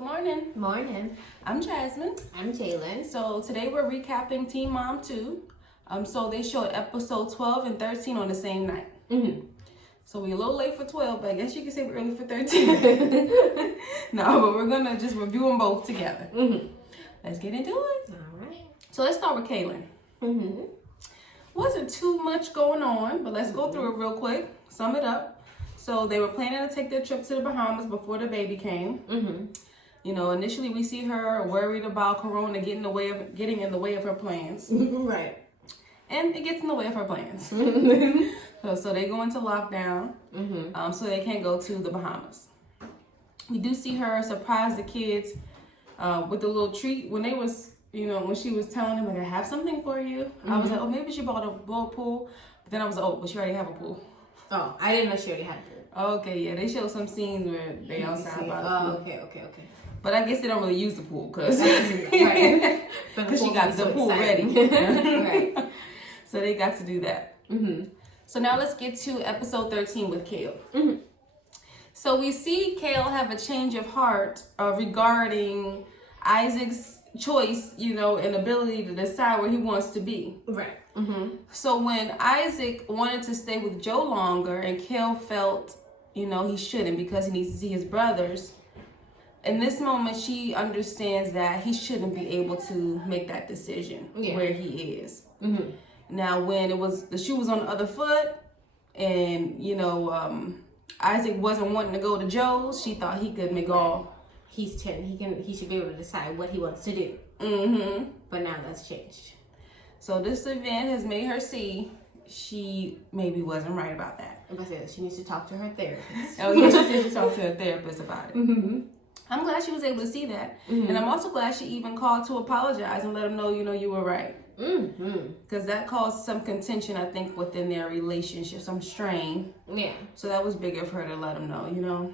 Good morning. Morning. I'm Jasmine. I'm Jalen. So today we're recapping Teen Mom 2. So they showed episode 12 and 13 on the same night. So we're a little late for 12, but I guess you can say we're early for 13. No, but we're gonna just review them both together. Let's get into it. All right. So let's start with Kaylin. Wasn't too much going on, but let's go through it real quick. Sum it up. So they were planning to take their trip to the Bahamas before the baby came. You know, initially we see her worried about Corona getting in the way of her plans. Right. And it gets in the way of her plans. So they go into lockdown. So they can't go to the Bahamas. We do see her surprise the kids with a little treat when they was, you know, when she was telling them, like, I have something for you. I was like, oh, maybe she bought a pool. But then I was like, oh, but she already have a pool. Oh, I didn't know she already had a pool. Okay, yeah, they show some scenes where they outside by the pool. Okay. But I guess they don't really use the pool because Right. she got the pool ready. Right. So they got to do that. So now let's get to episode 13 with Kale. So we see Kale have a change of heart regarding Isaac's choice, you know, and ability to decide where he wants to be. Right. So when Isaac wanted to stay with Joe longer and Kale felt, you know, he shouldn't because he needs to see his brothers, in this moment she understands that he shouldn't be able to make that decision where he is. Now when the shoe was on the other foot and, you know, Isaac wasn't wanting to go to Joe's, she thought he could make all. He's 10. He should be able to decide what he wants to do. But now that's changed. So this event has made her see she maybe wasn't right about that. But she needs to talk to her therapist. Oh yeah, she said she talked to her therapist about it. I'm glad she was able to see that. And I'm also glad she even called to apologize and let him know, you know, you were right. Because that caused some contention, I think, within their relationship, some strain. Yeah. So that was big of her to let him know, you know.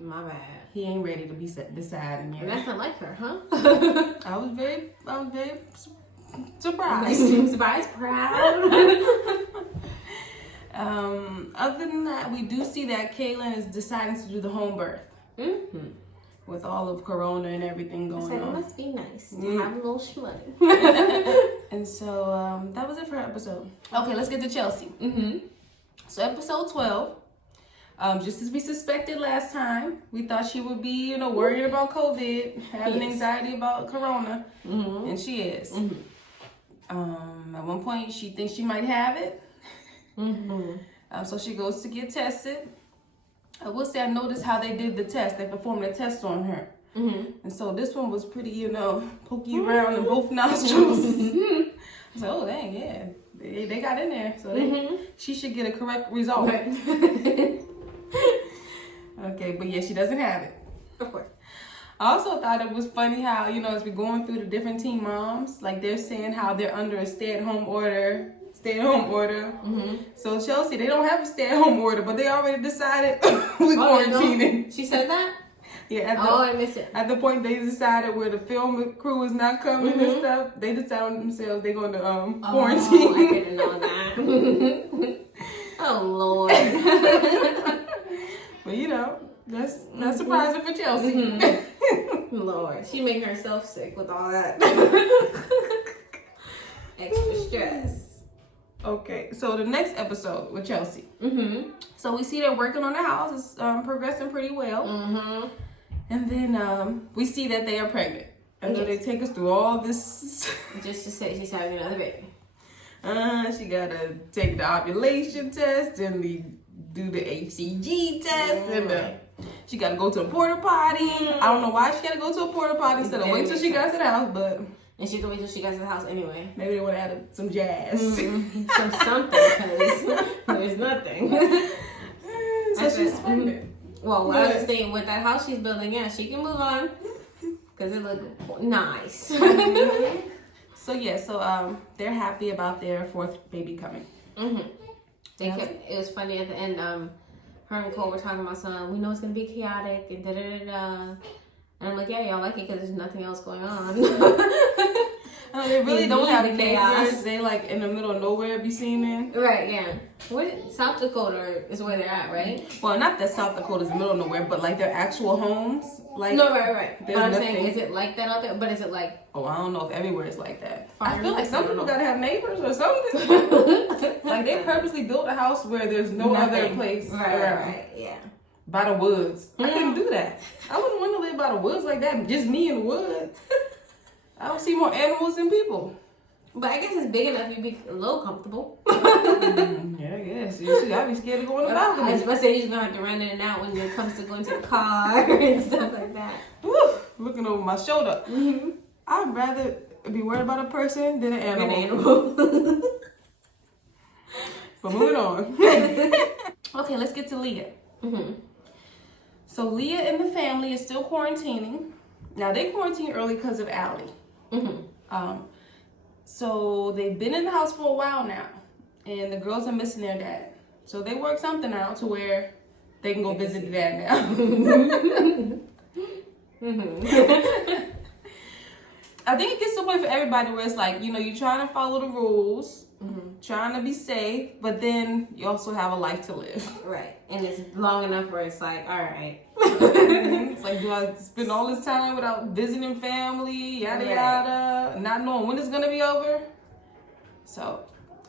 My bad. He ain't ready to be deciding yet. And that's not like her, huh? I was very surprised. Surprised, proud. Other than that, we do see that Kaylin is deciding to do the home birth. With all of Corona and everything going on. It must be nice to have a little shmoney. And so that was it for her episode. Okay, let's get to Chelsea. So episode 12, just as we suspected last time, we thought she would be, you know, worried about COVID, having anxiety about Corona, and she is. At one point, she thinks she might have it. So she goes to get tested. I will say I noticed how they did the test. They performed a test on her. And so this one was pretty, you know, pokey around in both nostrils. I was like, oh, dang, yeah. They got in there. So she should get a correct result. Okay, but yeah, she doesn't have it. Of course. I also thought it was funny how, you know, as we're going through the different teen moms, like they're saying how they're under a stay-at-home order. So Chelsea, they don't have a stay-at-home order, but they already decided we're quarantining. She said that? Yeah. I missed it. At the point they decided where the film crew is not coming and stuff, they decided on themselves they're going to quarantine. I didn't know that. Oh Lord. But you know, that's not surprising for Chelsea. Lord, she made herself sick with all that extra stress. Okay, so the next episode with Chelsea. So we see they're working on the house. It's progressing pretty well. And then we see that they are pregnant. And then they take us through all this. Just to say she's having another baby. She got to take the ovulation test and do the HCG test. And she got to go to a porta potty. I don't know why she got to go to a porta potty instead of wait till she got to the house, but... And she can wait till she got to the house anyway. Maybe they want to add some jazz. Something, because there's nothing. So she's pregnant. Well, I was just saying, with that house she's building, yeah, she can move on. Because it looked nice. So, yeah, so they're happy about their fourth baby coming. It was funny at the end, her and Cole were talking about something. We know it's going to be chaotic and da-da-da-da. And I'm like, yeah, y'all like it because there's nothing else going on. They really You don't need have the chaos. neighbors. They like in the middle of nowhere be seen in. Right, yeah. South Dakota is where they're at, right? Well, not that South Dakota's in the middle of nowhere, but like their actual homes. Like No, right. But I'm nothing. saying, is it like that out there? But is it like... Oh, I don't know if everywhere is like that. Fire I feel like lights, some I don't people know. gotta have neighbors or something. Like they purposely built a house where there's no other Nothing. place Right, around. right, yeah. By the woods. I couldn't do that. I wouldn't want to live by the woods like that. Just me in the woods. I don't see more animals than people. But I guess it's big enough you'd be a little comfortable. Yeah, I guess. You see, I'd be scared to go on the balcony. I was about to say, you're just going to have to run in and out when it comes to going to the car and stuff like that. Woo, looking over my shoulder. Mm-hmm. I'd rather be worried about a person than an animal. Animal. But moving on. Okay, let's get to Leah. Mm-hmm. So Leah and the family is still quarantining. Now they quarantined early because of Allie. Mm-hmm. So they've been in the house for a while now, and the girls are missing their dad. So they worked something out to where they can go visit the dad now. Mm-hmm. I think it gets to the point for everybody where it's like, you know, you're trying to follow the rules, trying to be safe, but then you also have a life to live. Right. And it's long enough where it's like, all right. It's like, do I spend all this time without visiting family, yada yada, not knowing when it's gonna be over? So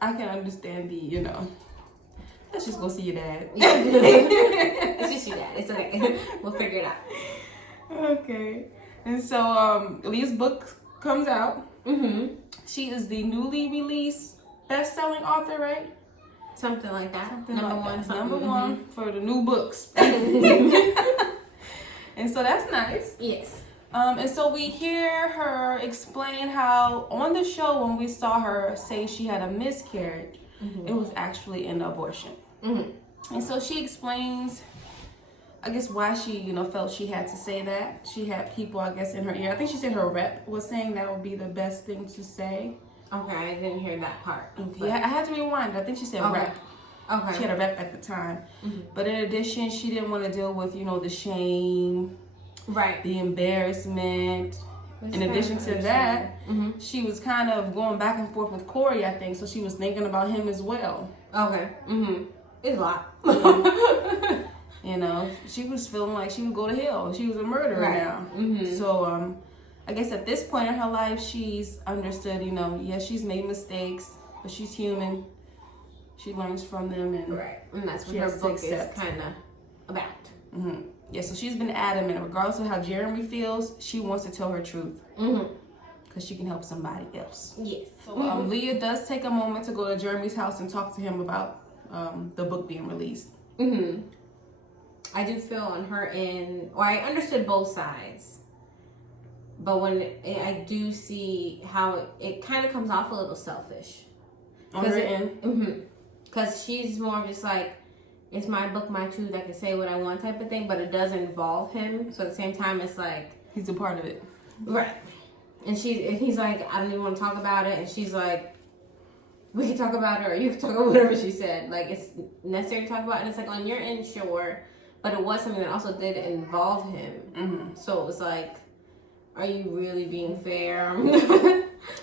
I can understand the, you know, let's just go see your dad. It's just your dad. It's okay. We'll figure it out. Okay. And so Leah's book comes out. Mm-hmm. She is the newly released best-selling author, right? Something like that. Something Number like one. that. Something. Number one for the new books. And so that's nice. Yes. And so we hear her explain how on the show when we saw her say she had a miscarriage, it was actually an abortion. And so she explains, I guess, why she, you know, felt she had to say that. She had people, I guess, in her ear. I think she said her rep was saying that would be the best thing to say. Okay, I didn't hear that part. Yeah, I had to rewind. I think she said rep. Okay. She had a rep at the time. But in addition, she didn't want to deal with, you know, the shame, right, the embarrassment. In addition to that, she was kind of going back and forth with Corey, I think. So she was thinking about him as well. Okay. It's a lot. You know, she was feeling like she would go to hell. She was a murderer now. So I guess at this point in her life, she's understood, you know, yes, she's made mistakes, but she's human. She learns from them. And and that's what she her has to book is accept. kind of about. Yeah, so she's been adamant, regardless of how Jeremy feels, she wants to tell her truth. Because she can help somebody else. Yes. So Leah does take a moment to go to Jeremy's house and talk to him about the book being released. I do feel on her end, or I understood both sides. But when I do see how it kind of comes off a little selfish. On her end? Because she's more of just like, it's my book, my truth, I can say what I want type of thing, but it does involve him. So at the same time, it's like... He's a part of it. Right. And he's like, I don't even want to talk about it. And she's like, we can talk about it, or you can talk about whatever she said. Like, it's necessary to talk about. And it's like, on your end, sure. But it was something that also did involve him. So it was like, are you really being fair?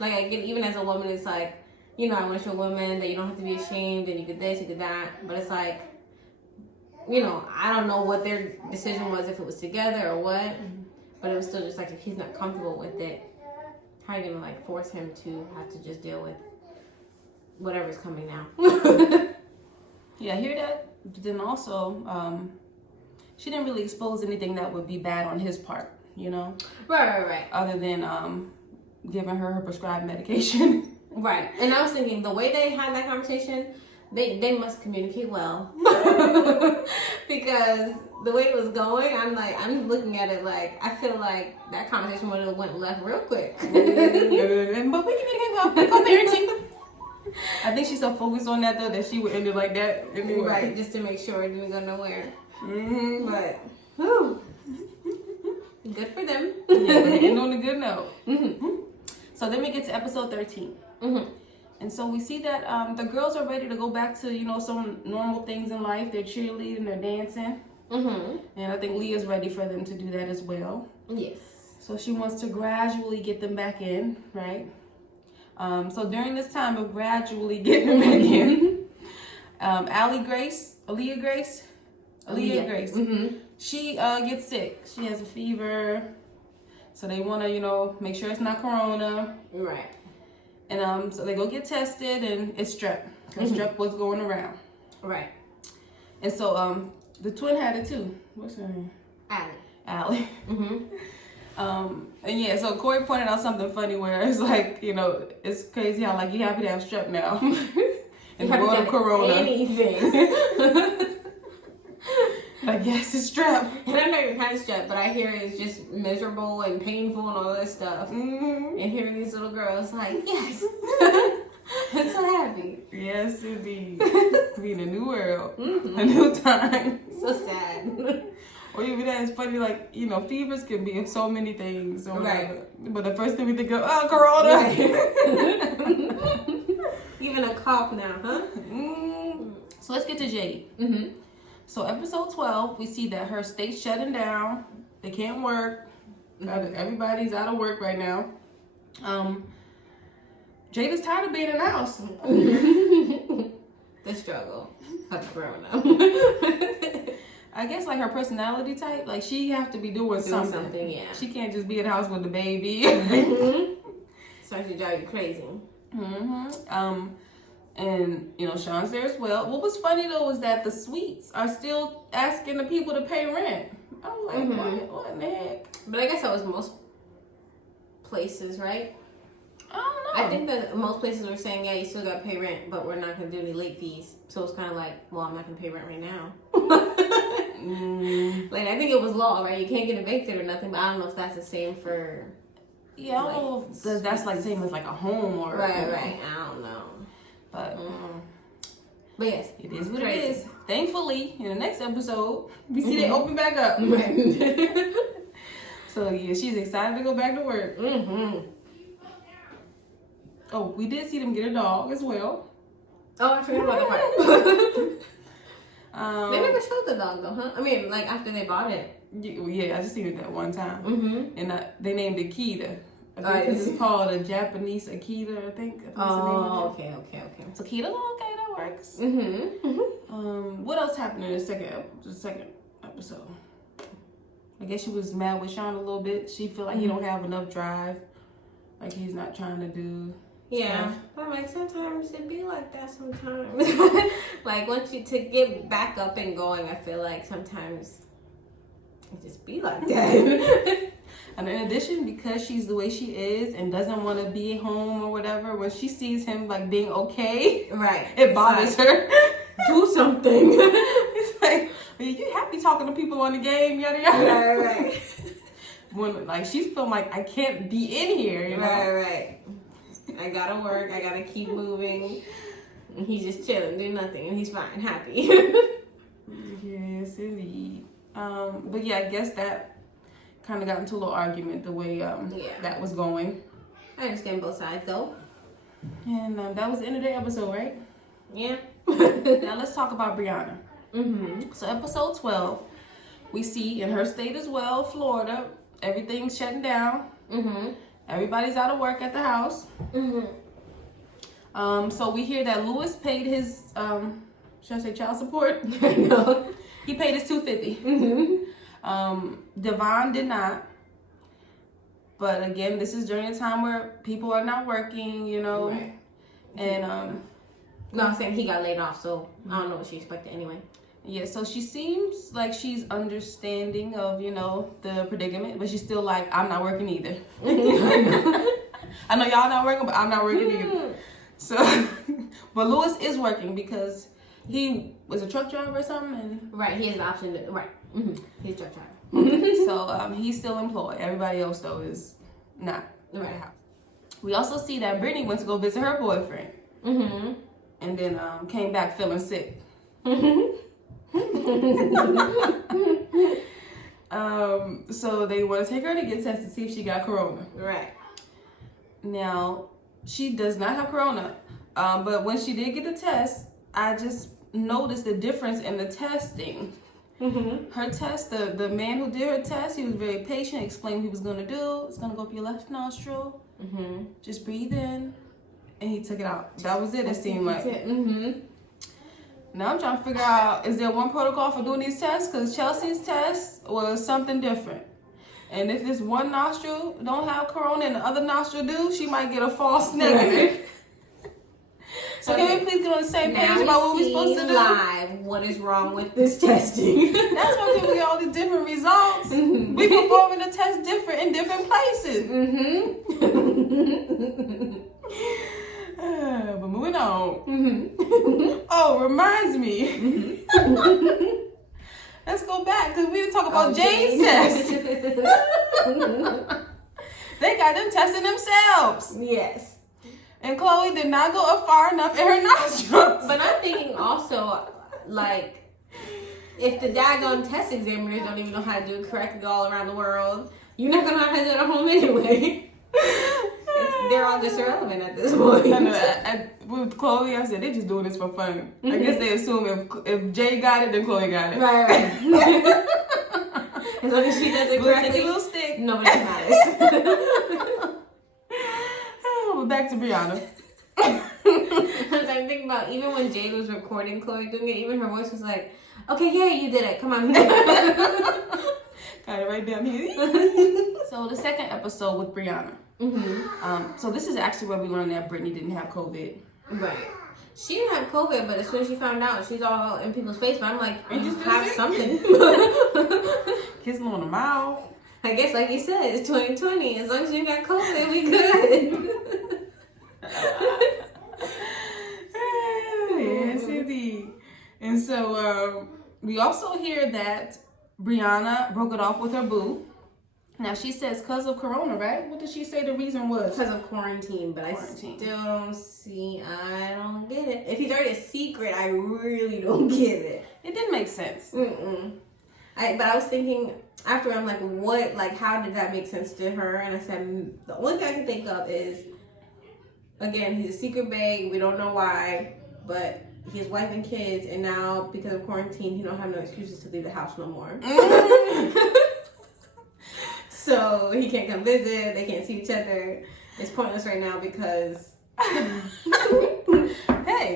Like, I get, even as a woman, it's like, you know, I want to show women that you don't have to be ashamed and you did this, you did that. But it's like, you know, I don't know what their decision was, if it was together or what. But it was still just like, if he's not comfortable with it, how are you going to, like, force him to have to just deal with whatever's coming now? Yeah, I hear that. But then also, she didn't really expose anything that would be bad on his part, you know? Right. Other than giving her prescribed medication. Right. And I was thinking, the way they had that conversation, they must communicate well. Because the way it was going, I'm looking at it like, I feel like that conversation would have went left real quick. But we can co-parenting. I think she's so focused on that, though, that she would end it like that anyway. Right, just to make sure it didn't go nowhere. But, whew. Good for them. Yeah, they end on a good note. So then we get to episode 13. And so we see that the girls are ready to go back to, you know, some normal things in life. They're cheerleading, they're dancing. And I think Leah's ready for them to do that as well. Yes. So she wants to gradually get them back in, right? So during this time of gradually getting them back in, Aaliyah Grace, she gets sick. She has a fever. So they want to, make sure it's not corona. Right. And so they go get tested, and it's strep. Because strep was going around. Right. And so the twin had it too. What's her name? Allie. And yeah, so Corey pointed out something funny where it's like, it's crazy how like you happy to have strep now. And the world of corona. Anything. Like, yes, it's strep. And I know you're kind of strep, but I hear it's just miserable and painful and all this stuff. And hearing these little girls like, yes. I'm so happy. Yes, indeed. We in a new world. A new time. So sad. Or even that, it's funny, like, fevers can be so many things. Or whatever. But the first thing we think of, corona. Right. Even a cough now, huh? So let's get to Jade. So episode 12, we see that her state's shutting down. They can't work. Everybody's out of work right now. Jade is tired of being in the house. The struggle of growing up. I guess like her personality type, like she have to be doing something. Yeah. She can't just be in the house with the baby. Starts to drive you crazy. And Sean's there as well. What was funny though was that the suites are still asking the people to pay rent. I was like, what in the heck? But I guess that was most places, right? I don't know. I think that most places were saying, yeah, you still got to pay rent, but we're not going to do any late fees. So it's kind of like, well, I'm not going to pay rent right now. Like, I think it was law, right? You can't get evicted or nothing, but I don't know if that's the same for... Yeah, I don't know if that's like the same as like a home or... Right. I don't know. But yes, it is what it is. Thankfully, in the next episode, we see they open back up. So yeah, she's excited to go back to work. Oh, we did see them get a dog as well. Oh, I forgot about the part. They never showed the dog though, huh? I mean, like after they bought it. Yeah, I just seen it that one time. And they named it Akita. I think this is called a Japanese Akita, I think. Oh, okay. So Akita, okay, that works. What else happened in the second episode? I guess she was mad with Sean a little bit. She feel like he don't have enough drive. Like he's not trying to do stuff. But like sometimes it be like that sometimes. Like once you to get back up and going, I feel like sometimes it just be like that. And in addition, because she's the way she is and doesn't want to be home or whatever, when she sees him like being okay, right, it bothers her. Do something. It's like, you happy talking to people on the game, yada yada. Right. When like she's feeling like I can't be in here, Right. I gotta work. I gotta keep moving. And he's just chilling, doing nothing, and he's fine, happy. Yes, indeed. But yeah, I guess that kind of got into a little argument the way that was going. I understand both sides though. And that was the end of the episode, right? Yeah. Now let's talk about Brianna. So episode 12, we see in her state as well, Florida, everything's shutting down. Everybody's out of work at the house. So we hear that Lewis paid his should I say child support? No. He paid his $250. Devon did not. But again, this is during a time where people are not working, Right. And no, I'm saying he got laid off, so I don't know what she expected anyway. Yeah, so she seems like she's understanding of, the predicament, but she's still like, I'm not working either. I know y'all not working, but I'm not working either. So, but Lewis is working because he was a truck driver or something. And right, he has an option to, right. He's a truck driver. So he's still employed. Everybody else, though, is not. Right. We also see that Brittany went to go visit her boyfriend. And then came back feeling sick. So they want to take her to get tested to see if she got corona. Right. Now, she does not have corona. But when she did get the test, I just noticed the difference in the testing. Her test, the man who did her test, he was very patient, explained what he was going to do. It's going to go up your left nostril. Just breathe in. and he took it out. That was it. It seemed like. Mm-hmm. Now I'm trying to figure out, is there one protocol for doing these tests? Because Chelsea's test was something different. And if this one nostril don't have corona and the other nostril do, she might get a false negative. So can we please get on the same page about what we're supposed to do? Live, what is wrong with this testing? That's why people get all these different results. Mm-hmm. We performing the test different in different places. Mm-hmm. But moving on. Mm-hmm. Oh, reminds me. Mm-hmm. Let's go back because we didn't talk about Jane's test. They got them testing themselves. Yes. And Chloe did not go up far enough in her nostrils. But I'm thinking also, like, if the daggone test examiners don't even know how to do it correctly all around the world, you're not gonna know how to do it at home anyway. They're all just irrelevant at this point. With Chloe, I said they're just doing this for fun. Mm-hmm. I guess they assume if Jay got it, then Chloe got it. Right. As long as she does it correctly, take a little stick. Nobody matters. Back to Brianna. I'm thinking about even when Jade was recording Chloe doing it, even her voice was like, "Okay, yeah, you did it. Come on." Got it right down here. So the second episode with Brianna. Mm-hmm. So this is actually where we learned that Brittany didn't have COVID. Right. She didn't have COVID, but as soon as she found out, she's all in people's face. But I'm like, you just have something. Kissing on the mouth. I guess, like you said, it's 2020. As long as you got COVID, we good. Yes, indeed. And so we also hear that Brianna broke it off with her boo. Now she says because of Corona, right? What did she say the reason was? Because of quarantine, but I still don't get it. If he's already a secret, I really don't get it. It didn't make sense. But I was thinking after, I'm like, what? Like, how did that make sense to her? And I said, the only thing I can think of is, again, he's a secret babe. We don't know why, but he has wife and kids, and now because of quarantine, he don't have no excuses to leave the house no more. So he can't come visit. They can't see each other. It's pointless right now because. Hey,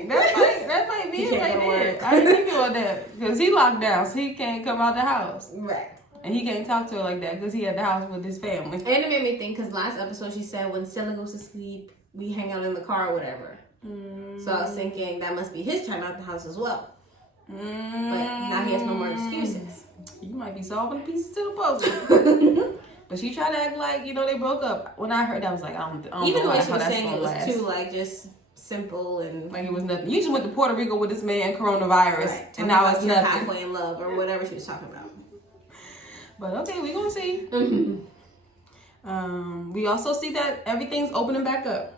that might be it right there. I didn't think about that because he locked down, so he can't come out the house. Right. And he can't talk to her like that because he at the house with his family. And it made me think because last episode she said when Stella goes to sleep, we hang out in the car or whatever. So I was thinking that must be his time out the house as well. But now he has no more excuses. You might be solving the pieces to the puzzle. But she tried to act like, they broke up. When I heard that, I was like, I don't even know the way how she was that's saying gonna it was last. too, like, just simple and... Like it was nothing. You just went to Puerto Rico with this man and coronavirus. Right. And now it's nothing. Halfway in love or whatever she was talking about. But okay, we're going to see. We also see that everything's opening back up.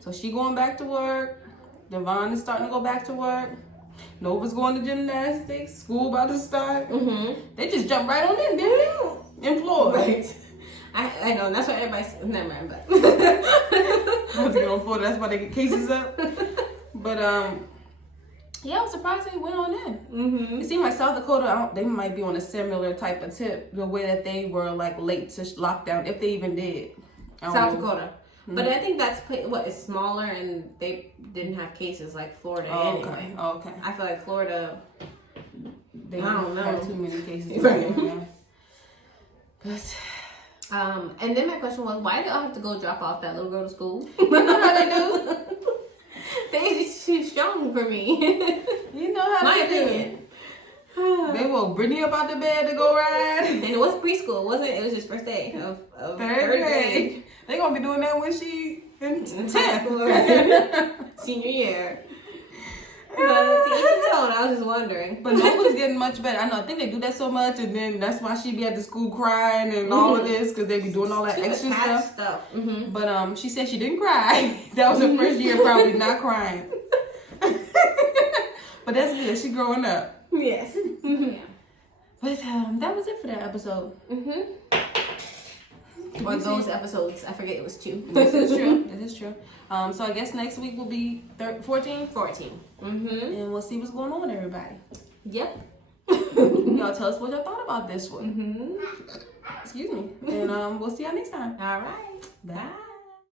So she going back to work. Devon is starting to go back to work. Nova's going to gymnastics. School about to start. They just jumped right on in, didn't they? In Florida. Right. I know, and that's why everybody's... Never mind, but... Once they get on Florida, that's why they get cases up. But, yeah, I was surprised they went on in. It seemed like South Dakota, they might be on a similar type of tip, the way that they were, like, late to lockdown, if they even did. South Dakota. But I think that's, it's smaller, and they didn't have cases like Florida anyway. Okay. I feel like Florida, They don't have too many cases. Right. But... and then my question was, why do I have to go drop off that little girl to school? You know how they do? She's too strong for me. You know how my they opinion. do. They woke Brittany up out the bed to go ride. And it was preschool, wasn't it? It was just first day of third grade. They gonna be doing that when she in 10th. Senior year. But to each his own, I was just wondering. But Nova's getting much better. I think they do that so much, and then that's why she be at the school crying and all of this, because they be doing all that extra stuff. But she said she didn't cry. That was her first year probably not crying. But that's good. She growing up. Yes. But that was it for that episode. Or those episodes. I forget it was 2. This is true. This is true. So I guess next week will be 14? 14. And we'll see what's going on with everybody. Yep. Y'all tell us what y'all thought about this one. Excuse me. And we'll see y'all next time. All right. Bye.